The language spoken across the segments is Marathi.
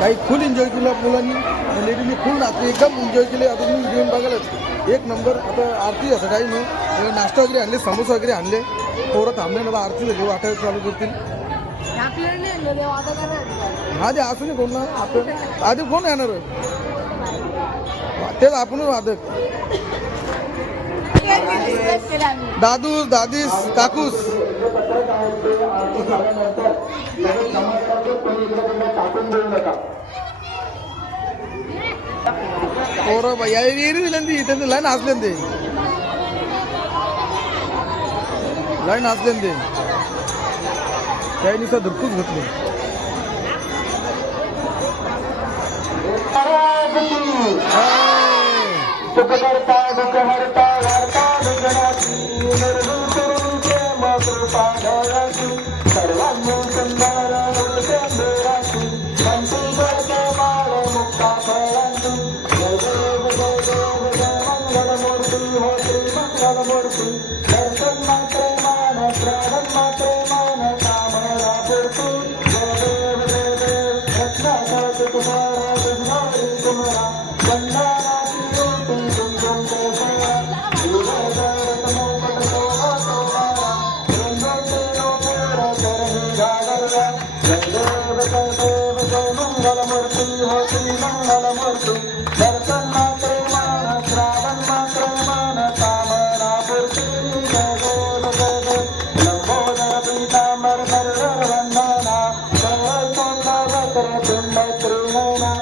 काही फुल एन्जॉय केला मुलांनी, लेडीजनी फुल नाचले, एकदम एन्जॉय केले. आता तुम्ही घेऊन बघालच एक नंबर. आता आरती असं काही नाही, नाश्ता वगैरे आणले, समोसा वगैरे आणले. पोरं थांबले ना, आरती झाली, वाटायला चालू करतील. हा दे असं नाही कोण ना, आपण आधी कोण येणार तेच आपण वादक. दादूस दादीस काकूस पोरं बाई एरी दिली त्यांचं लाईन असले ते, लाईन असले ते काही निसा धुरकूच घेतले. सुख करता दुःख हरता वार्ता दुर्गणाची निर्गुणचे कृपा धराची सर्वांनी सुंदर राशी मंत्री करते बाळ मुक्ता फळांची. जय देव जय देव जय मंगलमूर्ती हो श्री मंगलमूर्ती. दर्शन मात्रे मान श्रावण मात्रे मान कामना पूर्ती. जय देव जय देव रत्ना करते तुम्हारा तुम्हारी तुम्हारा बंधारा मंगलमूर्ती हो श्री मंगलमूर्ती. दर्शन मात्रे मान श्रावण मात्रे मान कामना पूर्ती. जय देव जय देव लंबोदर पीतांबर धर वंदना जय सोंदावक्र पिंड त्रिनयना.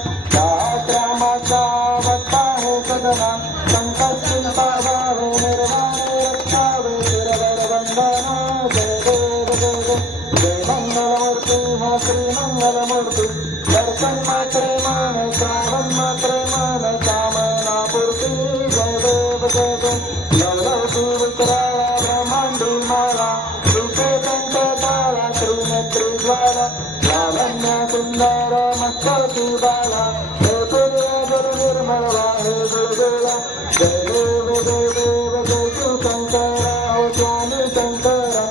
रामाचा वक्ता हे सदना संकल्पिता भावे निर्वाणे रक्षावे शिरवर वंदना. जय देव जय देव जय मंगलमूर्ती हो श्री मंगलमूर्ती. दर्शन मात्रे मान श्रावण मात्रे मान कामना पूर्ती. जय देव जय देव लवलौकी विक्राळा ब्रह्मांडी माला श्रीचे कंठताला श्रीनेत्री ज्वाला लावण्य सुंदर मस्तकी बाला हे तुर्य गुरु निर्मळा हे गुरुदेवा. जय देव जय देव जय शिवशंकरा हो स्वामी शंकरा.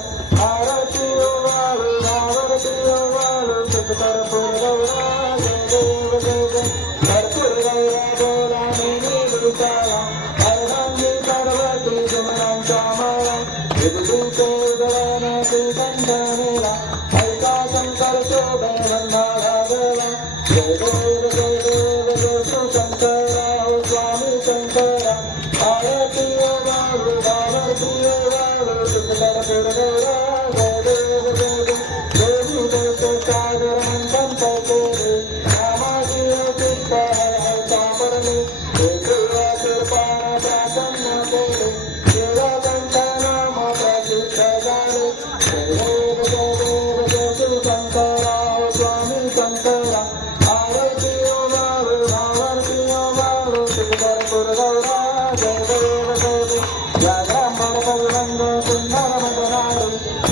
आरती ओवाळू आरती ओवाळू सुखकर पुरगौरा.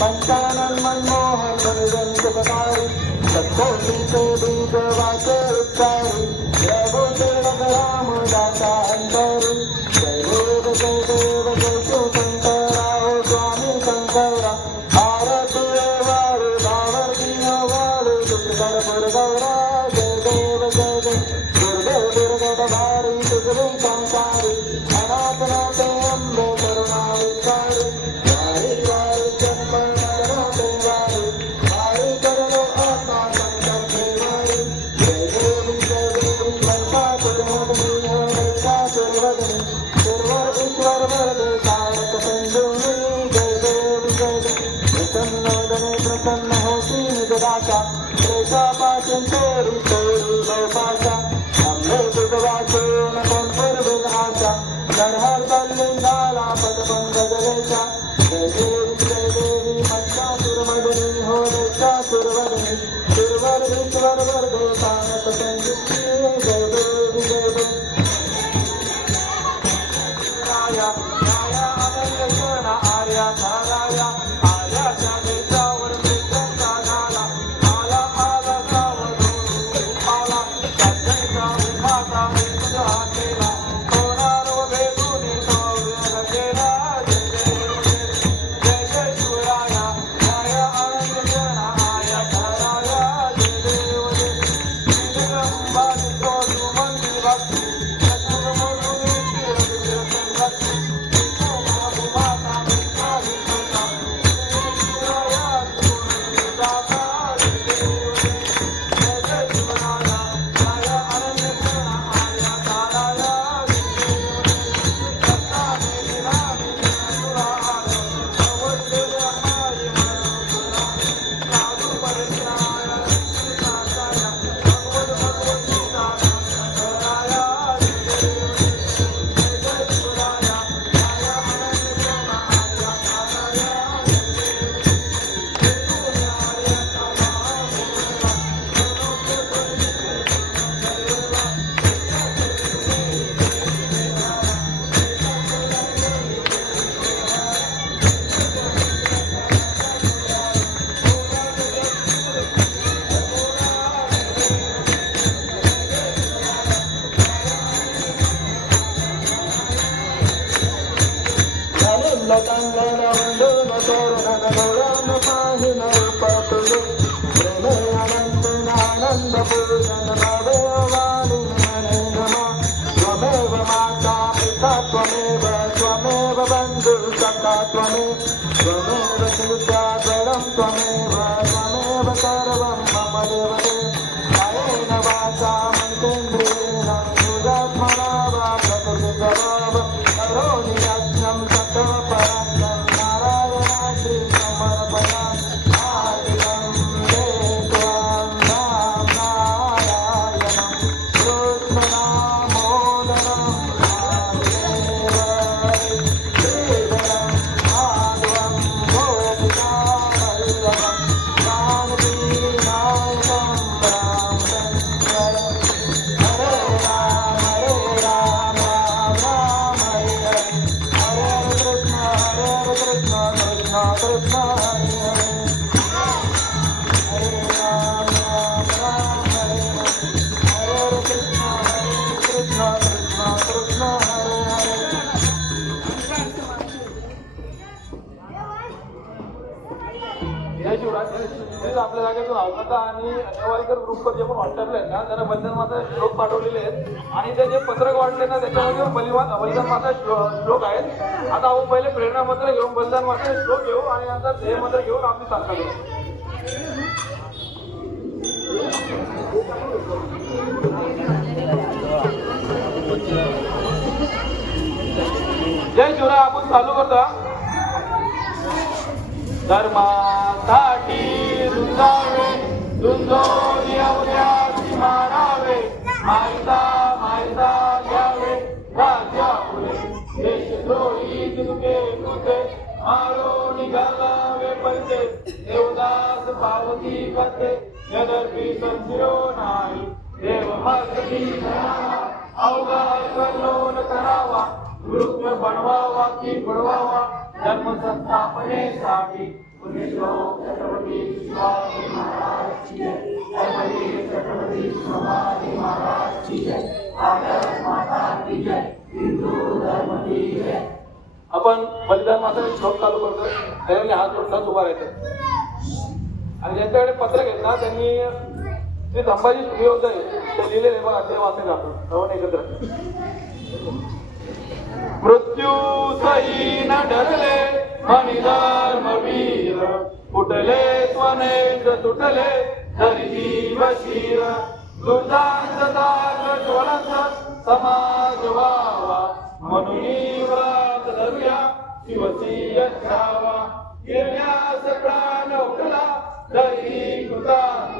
पंचानन मनमोहन भजन सुखकारी सत्कोटीचे बीज वाचे उच्चारी. जय भूषण राम दाता अंतरी. जय देव जय देव जय शिवशंकरा हो स्वामी शंकरा. आरती वाळू भावरती वाळू सुखकर पुरगौरा. जय देव जय देव दुर्देव दुर्गत भारी तुझे संसारी. अनाथनाथे अंबे करुणा विचारी. प्रसन्न होती निजदाचा पासून तोरी तोरी बहुभाषा. आम्ही तुझवाचून कोण पूर्वीन आशा. नरहर तल्लिंगाला पदपंग जलेचा. जय देवी जय देवी मंचा सुरमदनी हो देशा सुरवदनी. सुरवर ईश्वर वर्धे कानक संयुक्ती. जय देवी जय देवी राया राया अनंत शरण आर्या धाराया. आर्याच्या नेत्रावर मित्रांचा झाला. आला आला सावधून आला सध्याचा उभाचा तुझा केला. कोणारो भेटून तो वेळ गेला. जय जय जय जय शिवराया राया अनंत शरण आर्या धाराया. जय देव जय देवते कायेन वाचा मनसेन्द्रियेण युजात्मना वा प्रकृति स्वभाव करोमि यज्ञं सत्त्वपराक्रं नारायणाग्रे समर्पयामि आदितं ते त्वां राम नारायणं कृष्णदामोदरं वासुदेवं श्रीधरं माधवं गोपिकावल्लभं जानकीनायकं रामचन्द्रं हरे राम राम राम हरे हरे हरे कृष्ण कृष्ण कृष्ण हरे हरे हरे राम राम हरे हरे हरे कृष्ण कृष्ण कृष्ण हरे हरे जय शिवराज. तेच आपल्या जागेतून अवघाता आणि नेवाळकर ग्रुपवर जे पण व्हॉट्सअपला आहेत ना त्यांना बलिदान माता श्लोक पाठवलेले आहेत आणि ते जे पत्रक वाटले ना त्याच्यामध्ये बलिदान माता श्लोक आहेत. आता आपण पहिले प्रेरणा मंत्र घेऊन बलिदान माता श्लोक घेऊ आणि नंतर ध्येय मंत्र घेऊन आपली साधना करू. जय शिवराय. आपण चालू करतो. धर्मासाठी झुंजावे झुंजोनी अवघ्याची मारावे मायता मायता घ्यावे राज्या पुढे देशद्रोही तुके कृते मारो निघालावे पडते देवदास पावती करते यदर्भी संशिरो नाही देव भक्ती अवघा कल्लोन करावा मृत्यू बनवावा की बुडवावा जन्म संस्थापनेसाठी पुण्यश्लोक छत्रपती शिवाजी महाराज की जय. छत्रपती शिवाजी महाराज की जय. भारत माता की जय. हिंदू धर्म की जय. आपण बलिदान माता श्लोक चालू करतो. त्याने हात जोडून उभा राहायचं आणि ज्यांच्याकडे पत्र घेत ना त्यांनी जे संभाजी सुखयोद्धा आहे ते लिहिलेले बघा ते वाचायला आपण सर्वांनी एकत्र. मृत्यू सही न डरले मनी धर्मवीर फुटले स्वनेज तुटले तरी जीव शीर दुर्दांत दाग ज्वलंत समाज व्हावा म्हणून व्रत धरूया शिवसीय छावा गिरण्यास प्राण उठला तरी कृतांत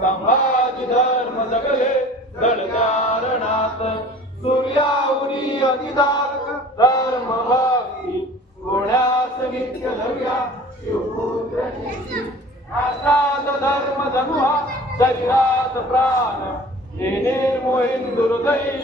संभाजी धर्म जगले दळकारणात सूर्यावरी अतितारक धर्म भक्ती पुण्यास नित्य धरूया शिवपुत्र आसाद धर्म जनुहा शरीरात प्राण येणे मोहीन दुर्दयी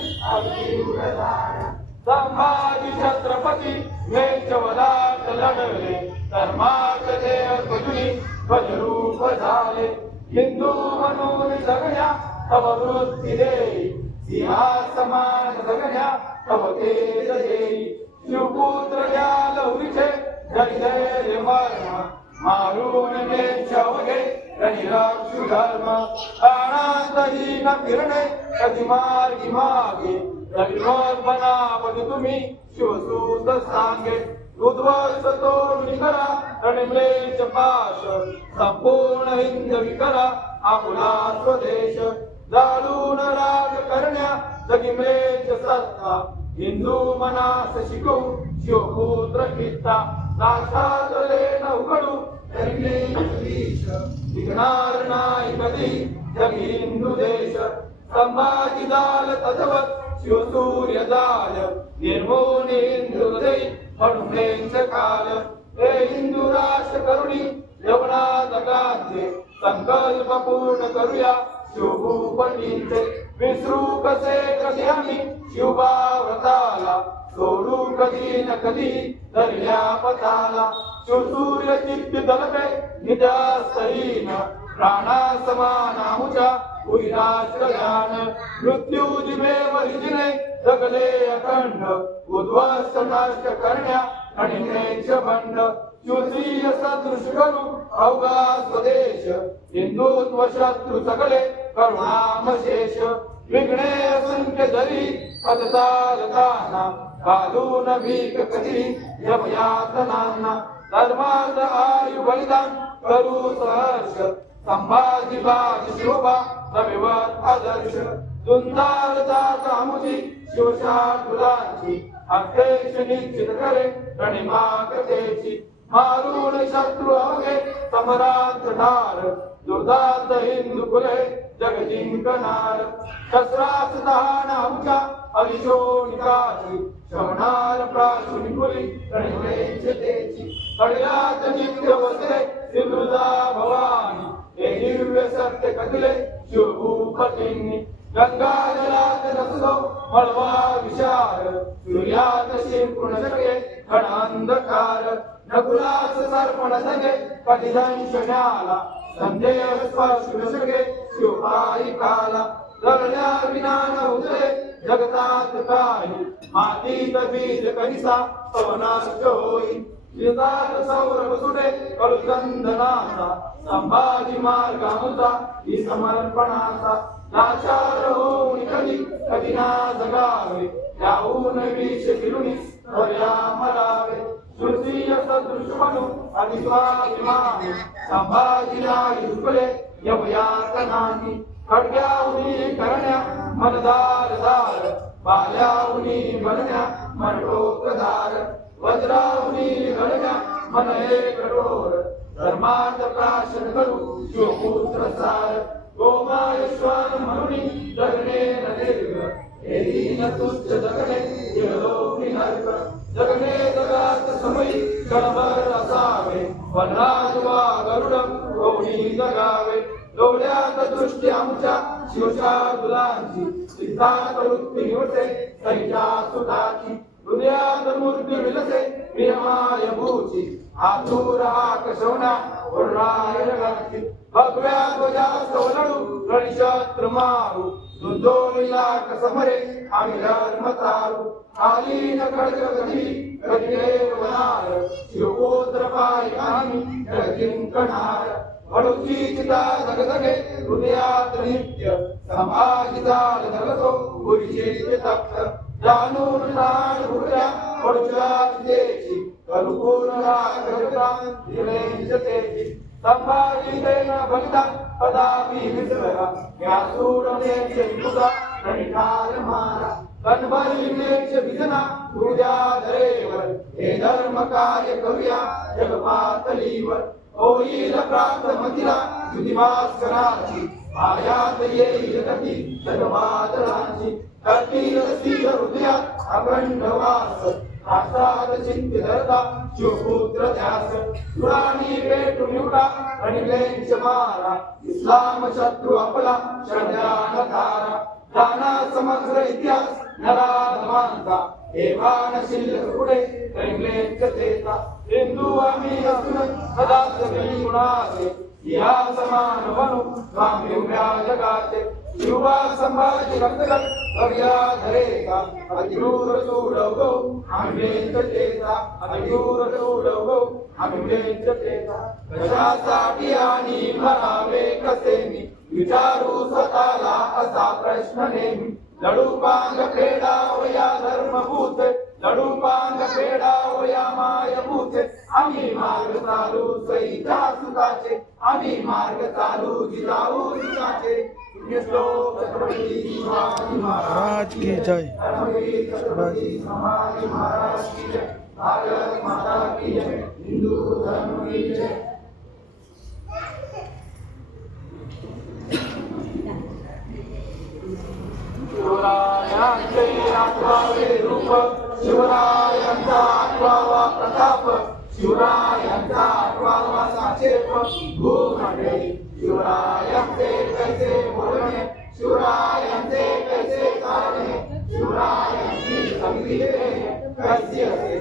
संभाजी छत्रपती मेचवदात लढले धर्मात देह तुझी ध्वजरूप झाले हिंदू म्हणून जगण्या तव वृत्ती देई सिंहासमान जगण्या तव तेज देई शिवपुत्र या लहुरीचे धैर्य मर्म मारून नेच्छवगे रक्षु धर्म प्राणांतही न फिरणे कधी मार्गी मागे रविरोध बनावत तुम्ही शिवसूत सांगे उद्ध्वस्त तोडून करा रणिम्लेच पाश संपूर्ण हिंद विकरा आपुला स्वदेश जाळून राग करण्या जगिम्लेच सत्ता हिंदू मनास शिकवू शिवपुत्र कित्ता साक्षात लेन उघडू विघ्नार नाही कधी जगी हिंदू देश संभाजी जाल तजवत शिवसूर्य जाल निर्मोनी हिंदू हृदय म्हणून काल हे हिंदू राष्ट्र करुणी यवनात गांजे संकल्प पूर्ण करूया शिवभूपतींचे विसरू कसे कधी आम्ही शिवभाव्रताला सोडू कधी न कधी धरल्या पताला शिवसूर्य चित्त दलते निजास्तहीन प्राणा समान आहुजा उराष्ट्र ज्ञान मृत्यू जिमे वरिजिने जगले अखंड उद्ध्वस्त नाश करण्या अणिमेच बंड शिवसीय सदृश करू अवघा स्वदेश हिंदुत्व शत्रु सगळे करुणामशेष विघ्ने असंख्य जरी पदचालताना घालून भीक कधी यमयातनांना धर्मार्थ आयु बलिदान करू सहर्ष संभाजी बाजी शोभा रविवर आदर्श दुंदार जात आमुची शिवशाट फुलांची अध्यक्ष निश्चित करे रणिमा कथेची मारून शत्रू अवघे समरात ठार दुर्दांत हिंदू कुले जग जिंकणार शस्त्रात दहाण आमच्या अविशोनिकाची श्रवणार प्राशुनी कुली रणिमेची तेची खडयात नित्य बसले सिंधुजा भवानी हे दिव्य सत्य कथले शिवभूपतींनी गंगा जलात रसलो मळवा विशाल सूर्यात शिंपूर्ण शके घन अंधकार नकुलास सर्पण सगे कधी दंशन्याला संदेह स्पर्श शके शिवपाई काला जगल्या विनान उतरे जगतात काही मातीत बीज कनिसा पवनाश होई युगात सौरभ सुटे कलुचंदनाचा संभाजी मार्गामुचा ही समर्पणाचा नाचार होऊन कधी कधी ना जगावे याहून विष फिरुनी पर्या मरावे तृतीय सदृश म्हणू आणि स्वाभिमानी संभाजीला झुकले यवयातनानी खडग्याहुनी करण्या मनदार दार बाल्याहुनी बनण्या मन टोकदार वज्राहुनी घडण्या मन हे कठोर धर्मार्थ प्राशन करू शिवपुत्र सार गोमायश्वर म्हणून जगणे दीर्घ हे दीन तुच्छ जगणे देवलोकी नरक जगणे जगात समयी कणभर असावे वनराज वा गरुड कोणी जगावे डोळ्यात दृष्टी आमच्या शिवशार्दुलांची सिद्धार्थ वृत्ती निवडते सैच्या सुताची हृदयात मूर्ती विलसे प्रियमाय भूची आतुर आकशवना ओढराय रगाची भगव्या ध्वजा सोलडू रणशस्त्र मारू दुंदोलीला कसमरे आम्ही धर्म तारू आली न खडग कधी कधी वनार शिवपुत्र पाय आम्ही जिंकणार वडूची चिता जगजगे हृदयात नित्य संभाजीचा जगतो गुरुचे तप्त जाणून राण हृदया वडूच्या चितेची करुपूर्ण रागता दिलेची संभाजी देना भक्ता कदापि विसरा या सोडण्याचे तुझा रणिठार मारा कणभर लिंगेचे विजना तुझ्या धरेवर हे धर्म कार्य करूया जगपातलीवर होईल प्राप्त मंदिरा युधिभास्कराची आयात येईल गती जगवादराची करतील स्थिर हृदयात अखंड वास राष्ट्रात चिंती धरता शिवपुत्र ध्यास पुराणी पेटून उठा रणिलेंच मारा इस्लाम शत्रू आपला श्रद्धान तारा जाना समग्र इतिहास नराधमांचा देवान शिल्लक पुढे रणिलेंच तेचा हिंदू आम्ही असून सदा सगळी गुणाचे या समान बनू स्वामी उभ्या जगाचे शिवा संभाजी रक्तगत कव्या धरेचा अतिरूर सोडवो आम्ही तेचा अतिरूर सोडवो आम्ही तेचा कशासाठी आणि मरावे कसे मी विचारू स्वतःला असा प्रश्न नेहमी लडूपांग फेडाव या धर्मभूत लडूपांग फेडाव या मायभूत आम्ही मार्ग चालू सईच्या सुताचे आम्ही मार्ग चालू जिजाऊ जिजाचे श्लोक छत्रपती शिवाजी महाराज की जय. छत्रपती संभाजी महाराज की जय. भारत माता की जय. हिंदू धर्म की जय. शिवरायांचे आठवावे रूप शिवरायांचा आठवावा प्रताप शिवरायांचा आठवावा साचेप भूमंडळी शिवरायांचे कैसे बोलणे शिवरायांचे कैसे चालणे शिवरायांची संगीते कैसी असे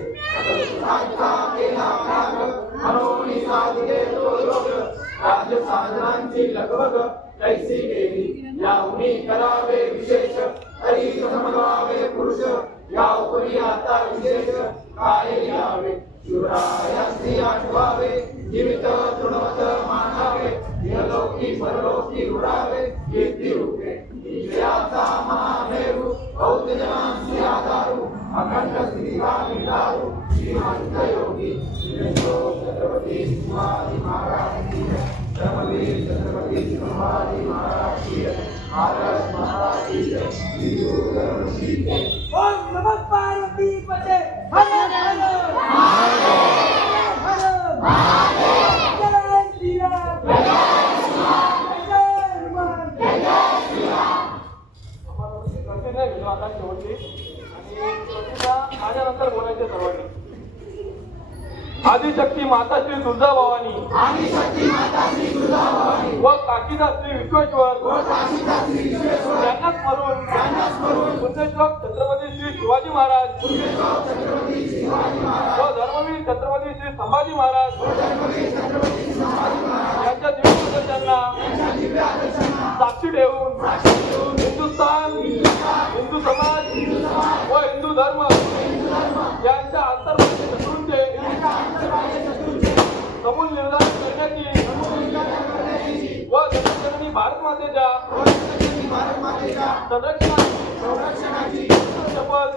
साधका केला नाग मनोनी साधके तो योग राजसाधनांची लगबग कैसी गेली याहुनी करावे विशेष तरी समजावे पुरुष या उपरी आता विशेष काय यावे शिवरायांची आठवावे जीवित तृणवत मानावे इहलोकी परलोकी उडावे कीर्ती रूपे विजयाचा महामेरू बौद्ध जनांची आधारू अखंड स्थितीला मिळारू श्रीमंत योगी छत्रपती शिवाजी महाराज की जय. ओम नमः पार्वती पते हर हर हर जय श्री राम जय हनुमान आता शेवटची आणि प्रतिभा माझ्यानंतर बोलायचे सर्वांनी. आदिशक्ती माता श्री तुळजाभवानी व काशीदा श्री विश्वेश्वर यांना स्मरून पुण्यश्लोक छत्रपती श्री शिवाजी महाराज व धर्मवीर छत्रपती श्री संभाजी महाराज यांच्या दिव्य आदर्शांना साक्षी ठेवून हिंदुस्थान हिंदू समाज व हिंदू धर्म यांच्या आंतरराष्ट्रीय शत्रूंचे समूल निर्धारण करण्याची व जगज्जननी भारत मातेच्या संरक्षणाची शपथ